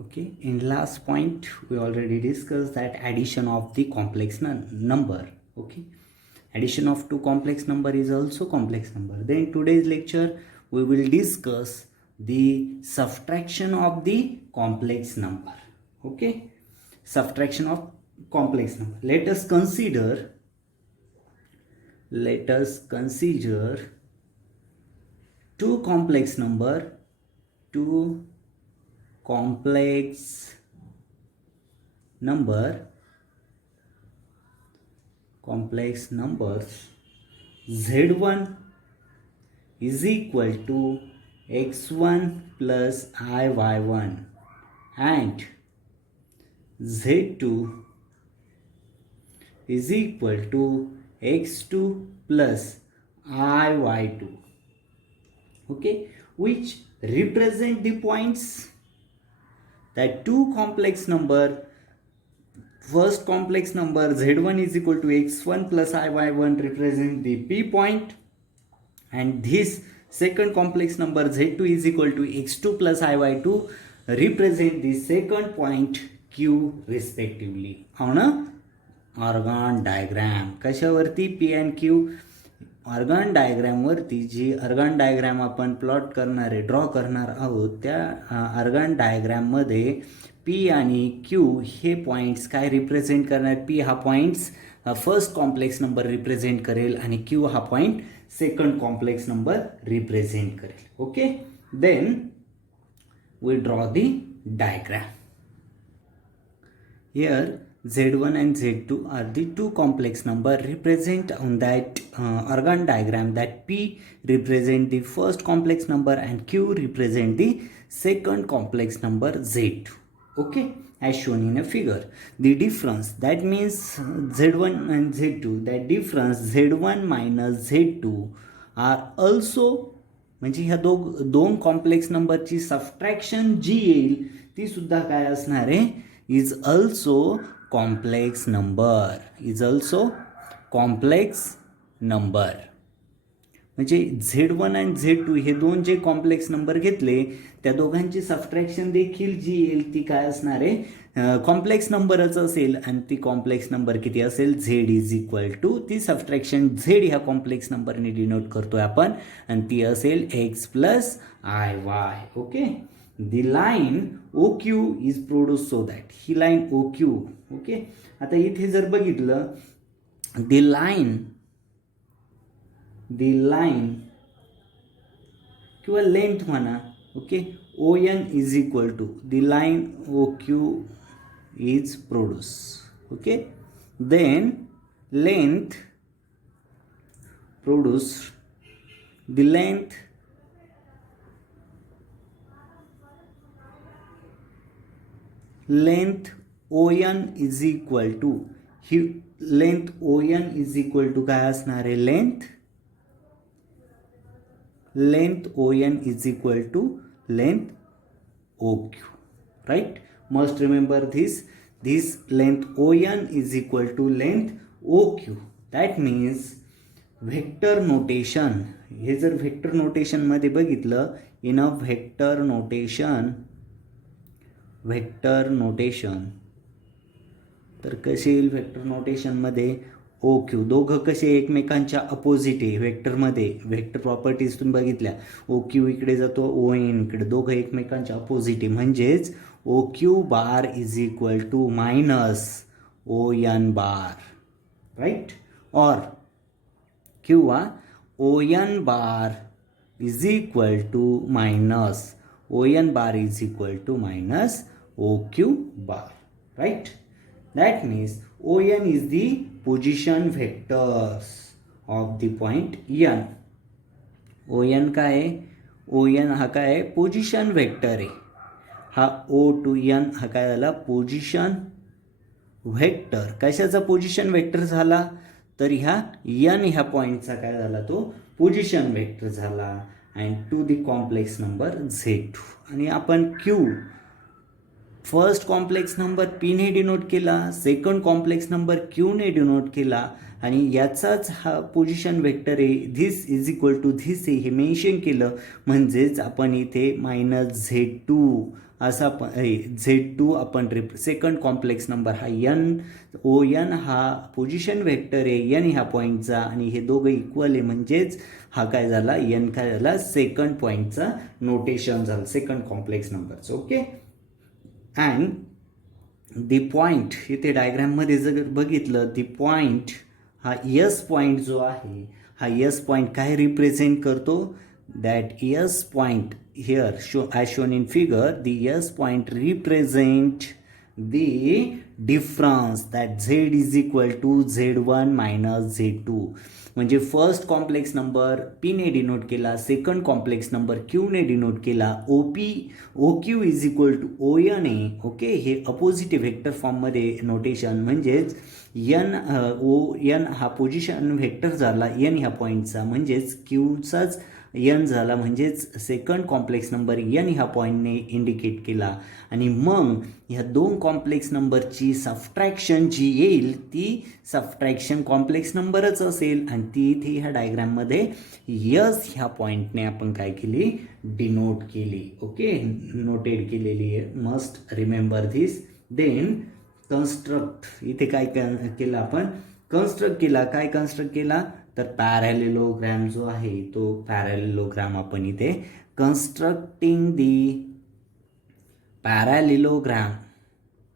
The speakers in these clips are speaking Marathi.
Okay, in last point we already discussed that addition of the complex number. Okay, addition of two complex number is also complex number. Then today's lecture we will discuss the subtraction of the complex number. Okay, subtraction of complex number. Let us consider two complex number, two complex number complex numbers. Z1 is equal to x1 plus iy1 and z2 is equal to x2 plus iy2. Okay, which represent the points that two complex number. First complex number z1 is equal to x1 plus iy1 represent the p point, and this second complex number z2 is equal to x2 plus iy2 represent the second point q respectively on a organ diagram. कशावरती p and q Argand diagram वरती जी ऑर्गन डायग्राम आपण प्लॉट करणार आहे, ड्रॉ करणार आहोत, त्या ऑर्गन डायग्राम मध्ये पी आणि क्यू हे पॉइंट्स काय रिप्रेझेंट करणार. पी हा points first complex number represent करेल आणि क्यू हा point second complex number represent करेल. Okay, then we draw the diagram. Here Z1 and Z2 are the two complex number represent on that organ diagram, that P represent the first complex number and Q represent the second complex number Z2. Okay, as shown in a figure. The difference, that means Z1 and Z2, that difference Z1 minus Z2 are also, म्हणजे ह्या दोन कॉम्प्लेक्स नंबरची सबट्रॅक्शन जी येईल ती सुद्धा काय असणार आहे, is also complex number. म्हणजे Z1 आणि Z2 हे दोन जे कॉम्प्लेक्स नंबर घेतले त्या दोघांची सबट्रॅक्शन देखील जी येईल ती काय असणार आहे, कॉम्प्लेक्स नंबरच असेल. आणि ती कॉम्प्लेक्स नंबर किती असेल, Z इज इक्वल टू, ती सबट्रॅक्शन Z ह्या कॉम्प्लेक्स नंबरने डिनोट करतोय आपण, आणि ती असेल x plus iy. Okay, the line OQ is produced so that he line OQ. Okay, आता इथे जर बघितलं the line किंवा लेंथ म्हणा. Okay, ON is equal to the line OQ is produced. Okay, then length produced, the length ON is equal to, he length ON is equal to काय असणार आहे, length ON is equal to length OQ. right, must remember this length ON is equal to length OQ. that means vector notation, हे जर व्हेक्टर नोटेशन मध्ये बघितलं, इन अ व्हेक्टर नोटेशन तर कसे येईल, व्हेक्टर नोटेशन मध्ये ओ क्यू दोघं कसे एकमेकांच्या अपोजिट आहे व्हेक्टरमध्ये. व्हेक्टर प्रॉपर्टीज तुम्ही बघितल्या, ओ क्यू इकडे जातो, ओ एन इकडे, दोघं एकमेकांच्या अपोजिट आहे. म्हणजेच O Q bar is equal to minus O N bar. Right, और किंवा O N bar is equal to minus O N bar is equal to minus OQ bar. right, that means ON is the position vectors of the point N. ON काय आहे, ON हा काय आहे, पोझिशन व्हेक्टर आहे. हा O to N हा काय झाला, पोझिशन व्हेक्टर. कशाचा पोझिशन व्हेक्टर झाला, तर ह्या N ह्या पॉइंटचा काय झाला, तो पोझिशन व्हेक्टर झाला. And to the complex number Z2. आणि आपण Q first complex number P ने डिनोट केला, सेकंड कॉम्प्लेक्स नंबर Q ने डिनोट केला, आणि याचाच हा पोझिशन व्हेक्टर आहे, this is equal to this आहे हे मेन्शन केलं. म्हणजेच आपण इथे मायनस Z2 असा Z2 आपण सेकंड कॉम्प्लेक्स नंबर हा ON हा पोझिशन व्हेक्टर आहे n ह्या पॉईंटचा, आणि हे दोघं इक्वल आहे, म्हणजेच हा काय झाला, n काय झाला, सेकंड पॉईंटचा नोटेशन झालं, सेकंड कॉम्प्लेक्स नंबरचं. ओके. अँड दी पॉईंट इथे डायग्राममध्ये जर बघितलं, दी पॉईंट हा यस पॉईंट जो आहे, हा यस पॉईंट काय रिप्रेझेंट करतो, that yes point here as shown in figure, the S point represent the difference that Z is equal to Z1 minus Z2. म्हणजे फर्स्ट कॉम्प्लेक्स नंबर P ने डिनोट केला, सेकंड कॉम्प्लेक्स नंबर Q ने डिनोट केला, OQ is equal to ON आहे. ओके, हे अपोजिट व्हेक्टर फॉर्ममध्ये नोटेशन, म्हणजेच ON हा पोझिशन व्हेक्टर झाला n ह्या पॉईंटचा, म्हणजेच Qचाच n झाला, म्हणजेच सेकंड कॉम्प्लेक्स नंबर n ह्या पॉईंटने इंडिकेट केला. आणि मग ह्या दोन कॉम्प्लेक्स नंबरची सबट्रॅक्शन जी येईल ती सबट्रॅक्शन कॉम्प्लेक्स नंबरच असेल, आणि ती इथे ह्या डायग्राममध्ये यस ह्या पॉईंटने आपण काय केली, डिनोट केली. ओके, नोटेड केलेली आहे. Must remember this. Then construct, इथे काय केलं आपण, कन्स्ट्रक्ट केला. काय कन्स्ट्रक्ट केला, तर पॅरॅलिलोग्रॅम जो आहे तो पॅरॅलिलोग्रॅम आपण इथे कन्स्ट्रक्टिंग दी पॅरॅलिलोग्रॅम,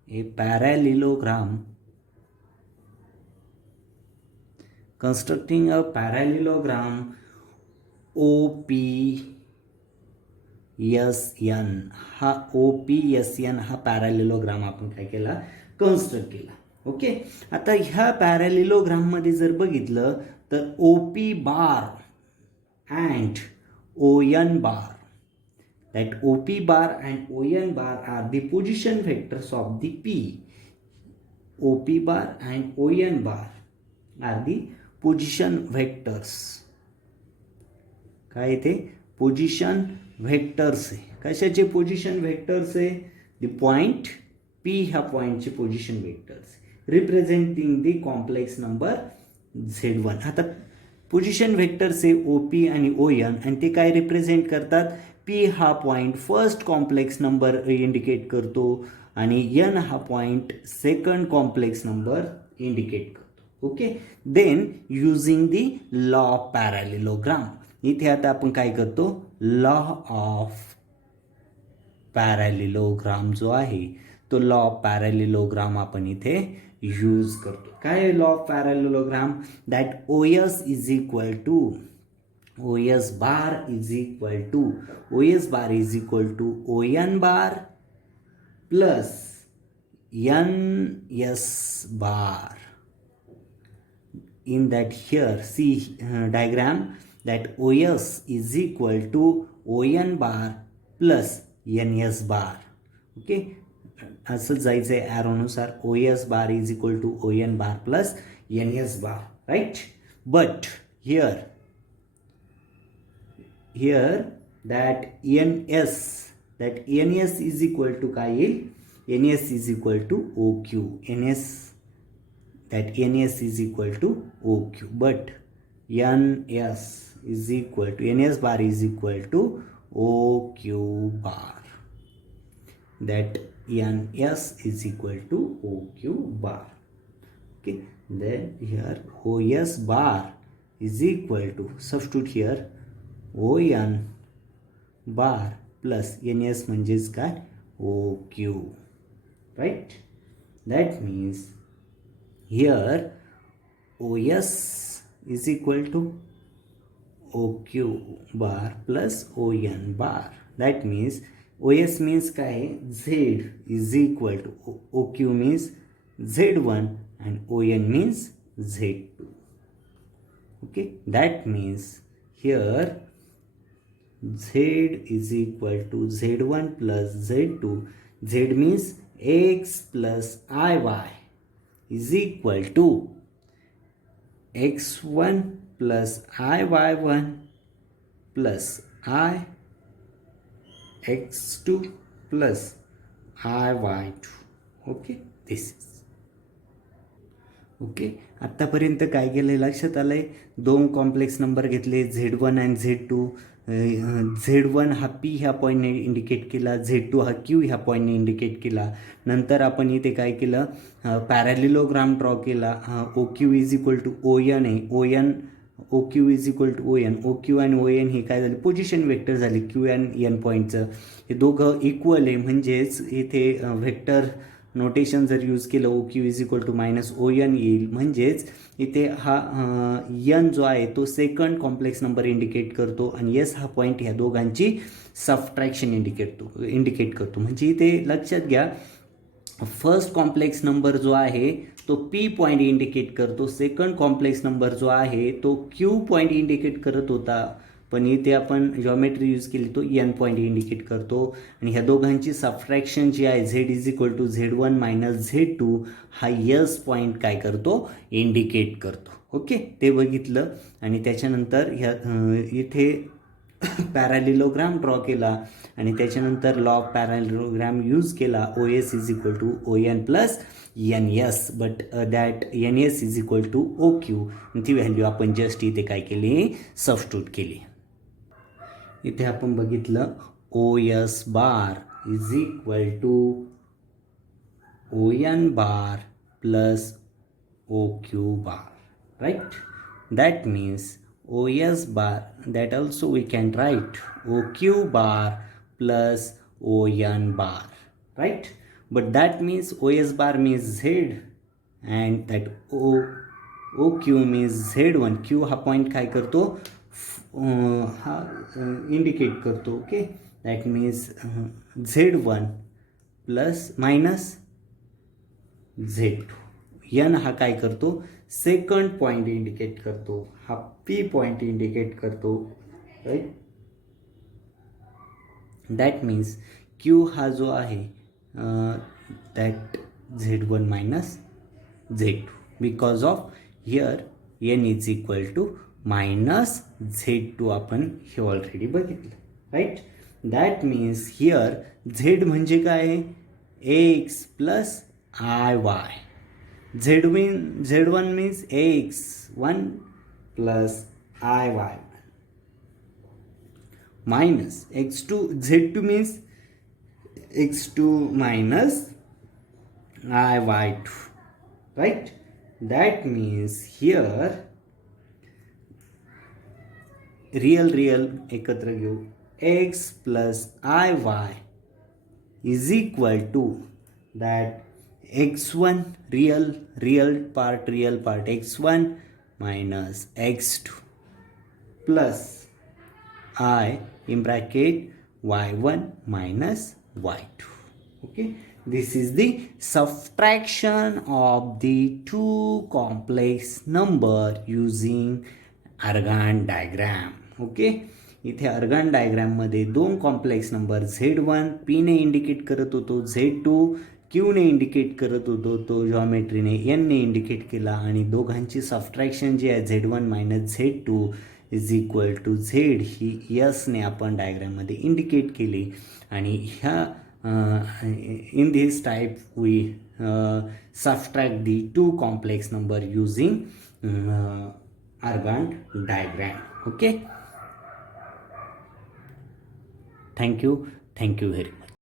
हे पॅरॅलिलोग्राम, कन्स्ट्रक्टिंग अ पॅरॅलिलोग्राम OPSN, हा OPSN हा पॅरॅलिलोग्राम आपण काय केला, कन्स्ट्रक्ट केला. ओके, आता ह्या पॅरॅलिलोग्राममध्ये जर बघितलं तर OP bar and ON bar, that OP bar and ON bar are the position vectors of the P. OP bar and ON bar are the position vectors. काय इथे पोझिशन व्हेक्टर्स आहे. कशाचे पोझिशन व्हेक्टर्स आहे, द पॉइंट P ह्या पॉइंटचे position vectors representing the complex number Z1. आता पोझिशन व्हेक्टर्स आहे OP आणि ON, आणि ते काय रिप्रेझेंट करतात, P हा point first complex number indicate करतो, आणि N हा point second complex number indicate करतो. Okay, then using the law of parallelogram, इथे आता आपण काय करतो, लॉ ऑफ पॅरॅलिलोग्राम जो आहे तो लॉ ऑफ पॅरॅलिलोग्राम आपण इथे यूज करतो. काय law of parallelogram, that OS is equal to OS bar is equal to ON bar plus NS bar. In that here see diagram that OS is equal to ON bar plus NS bar. Okay, असं जायचं आहे ॲरोनुसार, OS bar is equal to ON bar plus NS bar, right? But here that NS is equal to काय येईल, NS is equal to OQ, that NS is equal to OQ, but NS is equal to NS bar is equal to OQ bar, that NS is equal to OQ bar. Okay, then here OS bar is equal to, substitute here ON bar plus NS म्हणजेच काय, OQ, right? That means here OS is equal to OQ bar plus ON bar. That means OS means काय, Z is equal to OQ means Z1 and ON means Z2. Okay, that means here Z is equal to Z1 plus Z2. Z means X plus IY is equal to X1 plus IY1 plus X2 plus IY2. Okay, this is. Okay, आत्तापर्यंत काय केलं आहे लक्षात आलं आहे, दोन कॉम्प्लेक्स नंबर घेतले Z1 आणि Z2, Z1 हा P ह्या पॉईंटने इंडिकेट केला, Z2 हा Q ह्या पॉईंटने इंडिकेट केला. नंतर आपण इथे काय केलं, पॅरॅलिलोग्राम ड्रॉ केला. OQ is equal to ON आहे, OQ is equal to ON. OQ आणि ON हे काय झाले, पोझिशन वेक्टर झाले Q आणि N पॉईंटचं. हे दोघं इक्वल आहे, म्हणजेच इथे व्हेक्टर नोटेशन जर यूज केलं OQ is equal to -ON येईल. म्हणजेच इथे हा N जो आहे तो सेकंड कॉम्प्लेक्स नंबर इंडिकेट करतो आणि S हा पॉईंट ह्या दोघांची सबट्रॅक्शन इंडिकेट करतो. म्हणजे इथे लक्षात घ्या, फर्स्ट कॉम्प्लेक्स नंबर जो आहे तो P पॉईंट इंडिकेट करतो, सेकंड कॉम्प्लेक्स नंबर जो आहे तो Q पॉईंट इंडिकेट करत होता, पण इथे आपण जॉमेट्री यूज केली तो N पॉईंट इंडिकेट करतो. आणि ह्या दोघांची सबट्रॅक्शन जी आहे Z is equal to Z1 minus Z2 हा S पॉईंट काय करतो, इंडिकेट करतो. ओके, ते बघितलं. आणि त्याच्यानंतर ह्या इथे पॅरॅलिलोग्राम ड्रॉ केला आणि त्याच्यानंतर लॉ ऑफ पॅरॅलिलोग्राम यूज केला. OS is equal to ON plus NS, but that NS is equal to OQ. ती व्हॅल्यू आपण जस्ट इथे काय केली, सबस्टिट्यूट केली. इथे आपण बघितलं OS bar is equal to ON bar plus OQ bar, right? That means OS bar, that also we can write OQ bar plus ON bar, right? But that means OS bar means Z and that OQ means Z1. Q हा पॉईंट काय करतो, हा इंडिकेट करतो. Okay, that means Z1 plus minus Z2. N हा काय करतो, सेकंड पॉईंट इंडिकेट करतो, हा P पॉईंट इंडिकेट करतो, राईट? दॅट मीन्स Q हा जो आहे that Z1 minus Z2 because of here N is equal to minus Z2. आपण हे ऑलरेडी बघितलं, right? That means here Z म्हणजे काय, X plus IY. Z1 means X1 plus IY minus X2. Z2 means X2 minus IY2, right? That means here real एकत्र घेऊ, X plus IY is equal to that x1 real part x1 minus x2 plus I in bracket y1 minus y2. Okay, this is the subtraction of the two complex number using Argand diagram. Okay, इथे अर्गान डायग्राममध्ये दोन कॉम्प्लेक्स नंबर Z1 P ने इंडिकेट करत होतो, Z2 Q ने इंडिकेट करत होतो, तो जॉमेट्रीने N ने इंडिकेट केला आणि दोघांची सबट्रॅक्शन जी आहे Z1 minus Z2 is equal to Z ही S ने आपण डायग्राममध्ये इंडिकेट केली. आणि ह्या in this type we subtract the two complex number using Argand diagram. Okay, thank you very much.